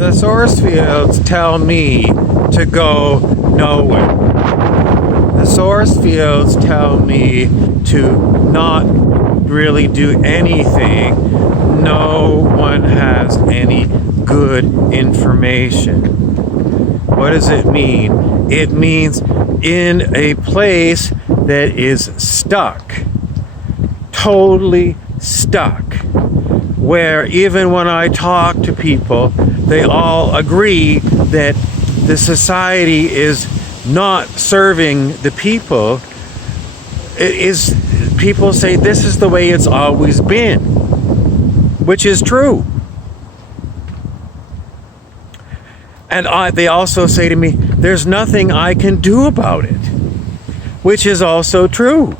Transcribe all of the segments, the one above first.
The source fields tell me to go nowhere. The source fields tell me to not really do anything. No one has any good information. What does it mean? It means in a place that is stuck, totally stuck, where even when I talk to people, they all agree that the society is not serving the people. It is, people say this is the way it's always been, which is true. And they also say to me, there's nothing I can do about it, which is also true.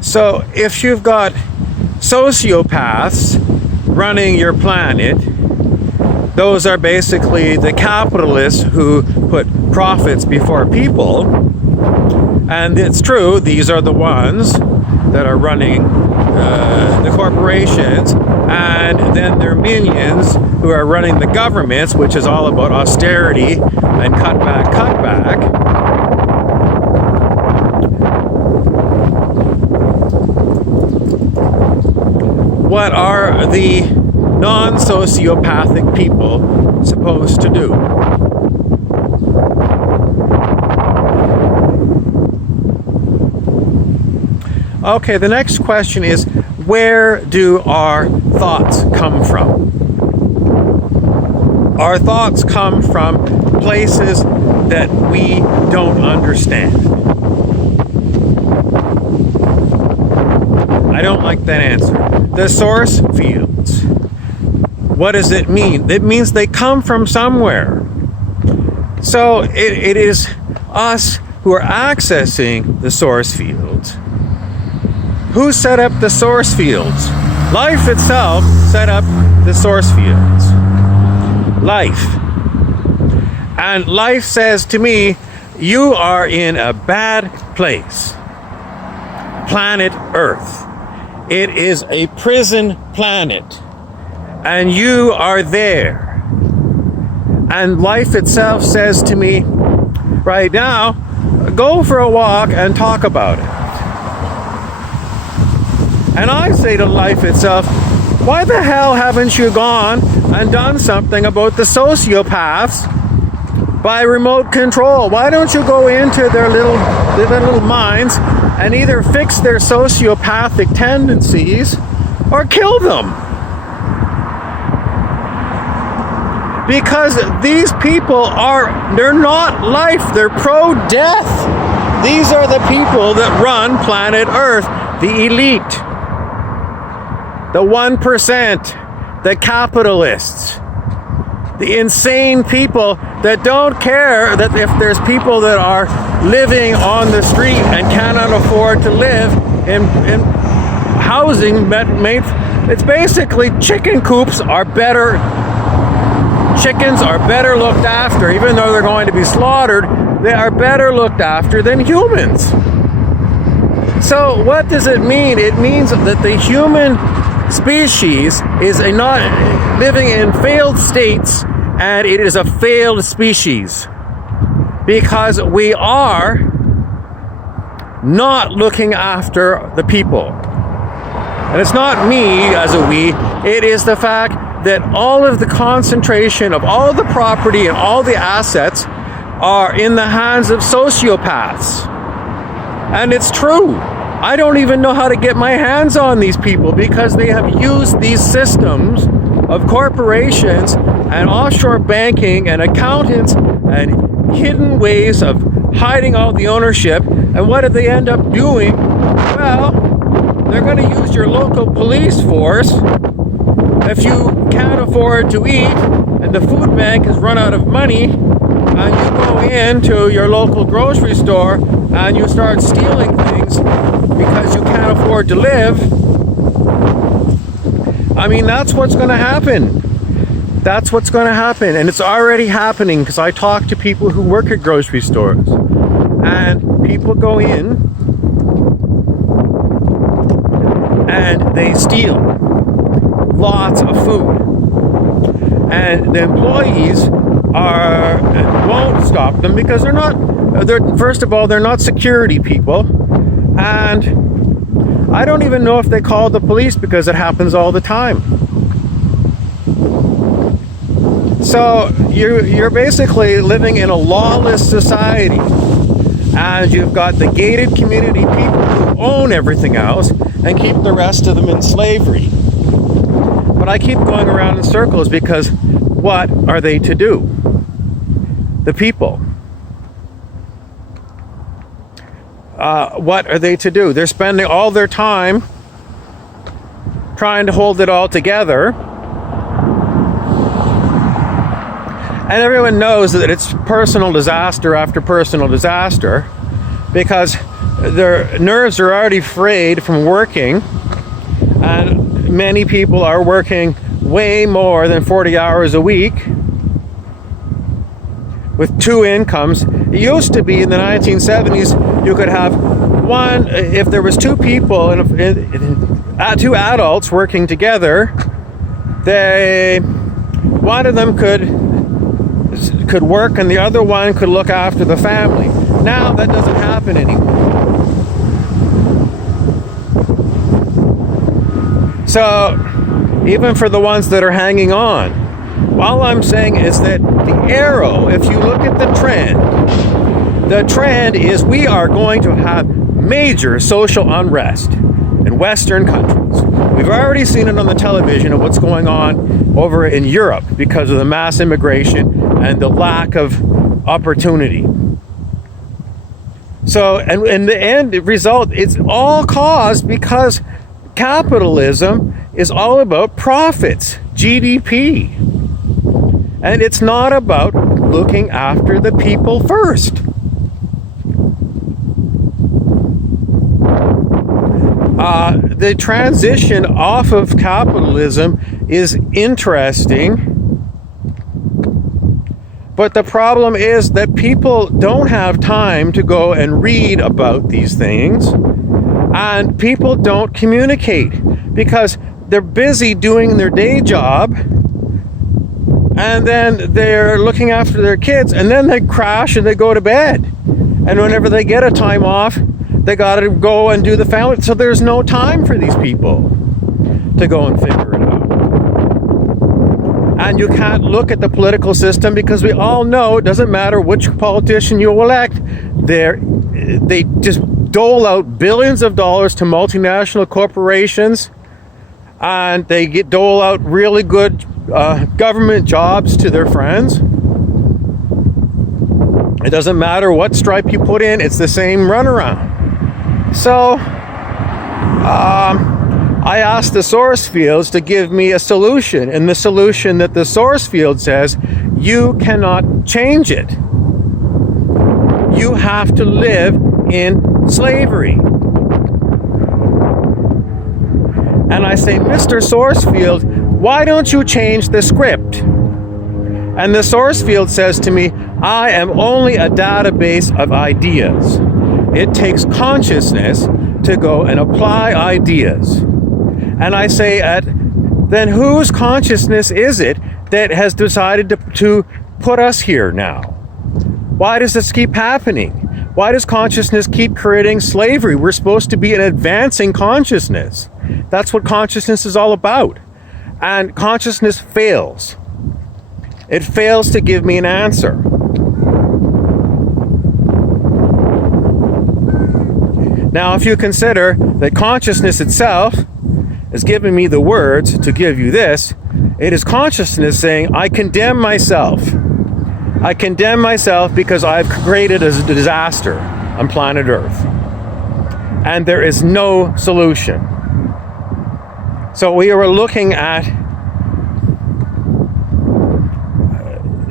So if you've got sociopaths running your planet, those are basically the capitalists who put profits before people. And it's true, these are the ones that are running the corporations, and then their minions who are running the governments, which is all about austerity and cutback. What are the non-sociopathic people supposed to do? Okay, the next question is, where do our thoughts come from? Our thoughts come from places that we don't understand. I don't like that answer. The source fields. What does it mean? It means they come from somewhere. So it is us who are accessing the source fields. Who set up the source fields? Life itself set up the source fields. Life. And life says to me, you are in a bad place. Planet Earth. It is a prison planet. And you are there. And life itself says to me, right now, go for a walk and talk about it. And I say to life itself, why the hell haven't you gone and done something about the sociopaths by remote control? Why don't you go into their little minds and either fix their sociopathic tendencies or kill them? Because these people they're not life, they're pro-death. These are the people that run planet Earth, the elite. The 1%, the capitalists, the insane people that don't care that if there's people that are living on the street and cannot afford to live in housing, it's basically chicken coops are better. Chickens are better looked after, even though they're going to be slaughtered, they are better looked after than humans. So what does it mean? It means that the human species is not living in failed states, and it is a failed species because we are not looking after the people. And it's not me as a we, it is the fact that all of the concentration of all the property and all the assets are in the hands of sociopaths. And it's true. I don't even know how to get my hands on these people because they have used these systems of corporations and offshore banking and accountants and hidden ways of hiding all the ownership. And what do they end up doing? Well, they're going to use your local police force if you can't afford to eat and the food bank has run out of money, and you go into your local grocery store and you start stealing things because you can't afford to live. I mean, that's what's going to happen. That's what's going to happen. And it's already happening because I talk to people who work at grocery stores. And people go in and they steal lots of food. And the employees won't stop them because first of all, they're not security people. And I don't even know if they call the police because it happens all the time. So you're basically living in a lawless society. And you've got the gated community people who own everything else and keep the rest of them in slavery. But I keep going around in circles because what are they to do? The people. What are they to do? They're spending all their time trying to hold it all together. And everyone knows that it's personal disaster after personal disaster because their nerves are already frayed from working, and many people are working way more than 40 hours a week with two incomes. It used to be in the 1970s you could have one, if there was two people, two adults working together, one of them could work and the other one could look after the family. Now that doesn't happen anymore. So even for the ones that are hanging on, all I'm saying is that the arrow, if you look at the trend is we are going to have major social unrest in Western countries. We've already seen it on the television of what's going on over in Europe because of the mass immigration and the lack of opportunity. So, and in the end result, it's all caused because capitalism is all about profits, GDP. And it's not about looking after the people first. The transition off of capitalism is interesting. But the problem is that people don't have time to go and read about these things, and people don't communicate because they're busy doing their day job, and then they're looking after their kids, and then they crash and they go to bed. And whenever they get a time off, they got to go and do the family. So there's no time for these people to go and figure it out. And you can't look at the political system because we all know it doesn't matter which politician you elect. They just dole out billions of dollars to multinational corporations, and they dole out really good government jobs to their friends. It doesn't matter what stripe you put in, it's the same runaround. So I asked the source fields to give me a solution, and the solution that the source field says, you cannot change it. You have to live in slavery. And I say, Mr. Source Field, why don't you change the script? And the source field says to me, I am only a database of ideas. It takes consciousness to go and apply ideas. And I say, then whose consciousness is it that has decided to put us here now? Why does this keep happening? Why does consciousness keep creating slavery? We're supposed to be an advancing consciousness. That's what consciousness is all about. And consciousness fails. It fails to give me an answer. Now, if you consider that consciousness itself is giving me the words to give you this, it is consciousness saying, I condemn myself. I condemn myself because I've created a disaster on planet Earth. And there is no solution. So we are looking at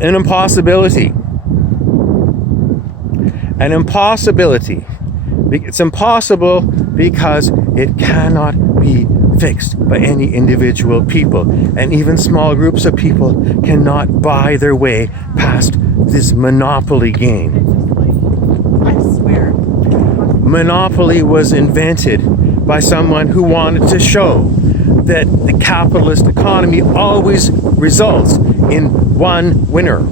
an impossibility. An impossibility. It's impossible because it cannot be fixed by any individual people. And even small groups of people cannot buy their way past this monopoly game. I swear. monopoly was invented by someone who wanted to show that the capitalist economy always results in one winner.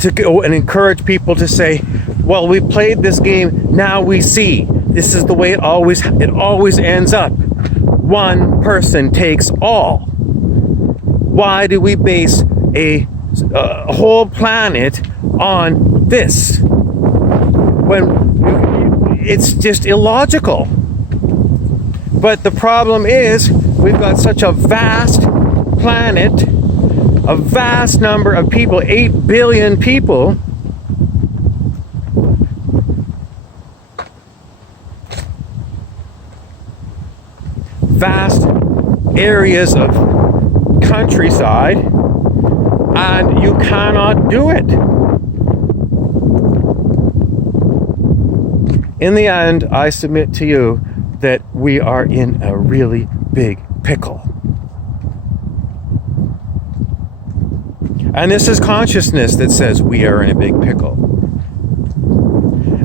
To go and encourage people to say, well, we've played this game, now we see. This is the way it always ends up. One person takes all. Why do we base a whole planet on this when it's just illogical? But the problem is we've got such a vast planet, a vast number of people, 8 billion people, vast areas of countryside, and you cannot do it. In the end, I submit to you that we are in a really big pickle. And this is consciousness that says we are in a big pickle.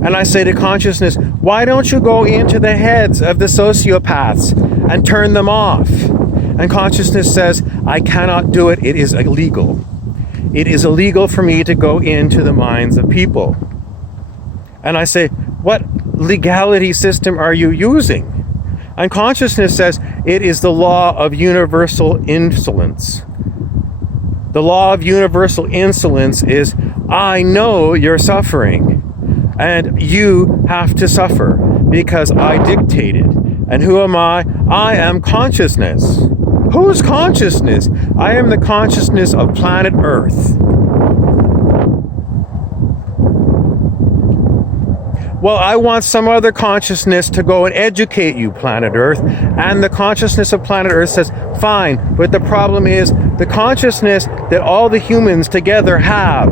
And I say to consciousness, why don't you go into the heads of the sociopaths and turn them off? And consciousness says, I cannot do it. It is illegal. It is illegal for me to go into the minds of people. And I say, what legality system are you using? And consciousness says, it is the law of universal insolence. The law of universal insolence is, I know you're suffering, and you have to suffer because I dictated. And who am I? I am consciousness. Whose consciousness? I am the consciousness of planet Earth. Well, I want some other consciousness to go and educate you, planet Earth. And the consciousness of planet Earth says, fine, but the problem is the consciousness that all the humans together have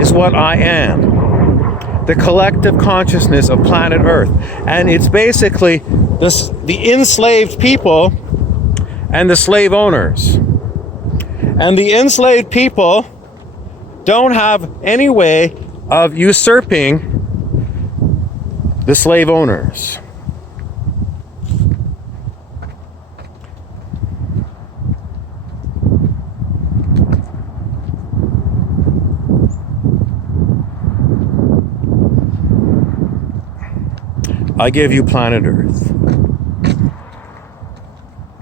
is what I am. The collective consciousness of planet Earth. And it's basically the enslaved people and the slave owners. And the enslaved people don't have any way of usurping the slave owners. I give you planet Earth.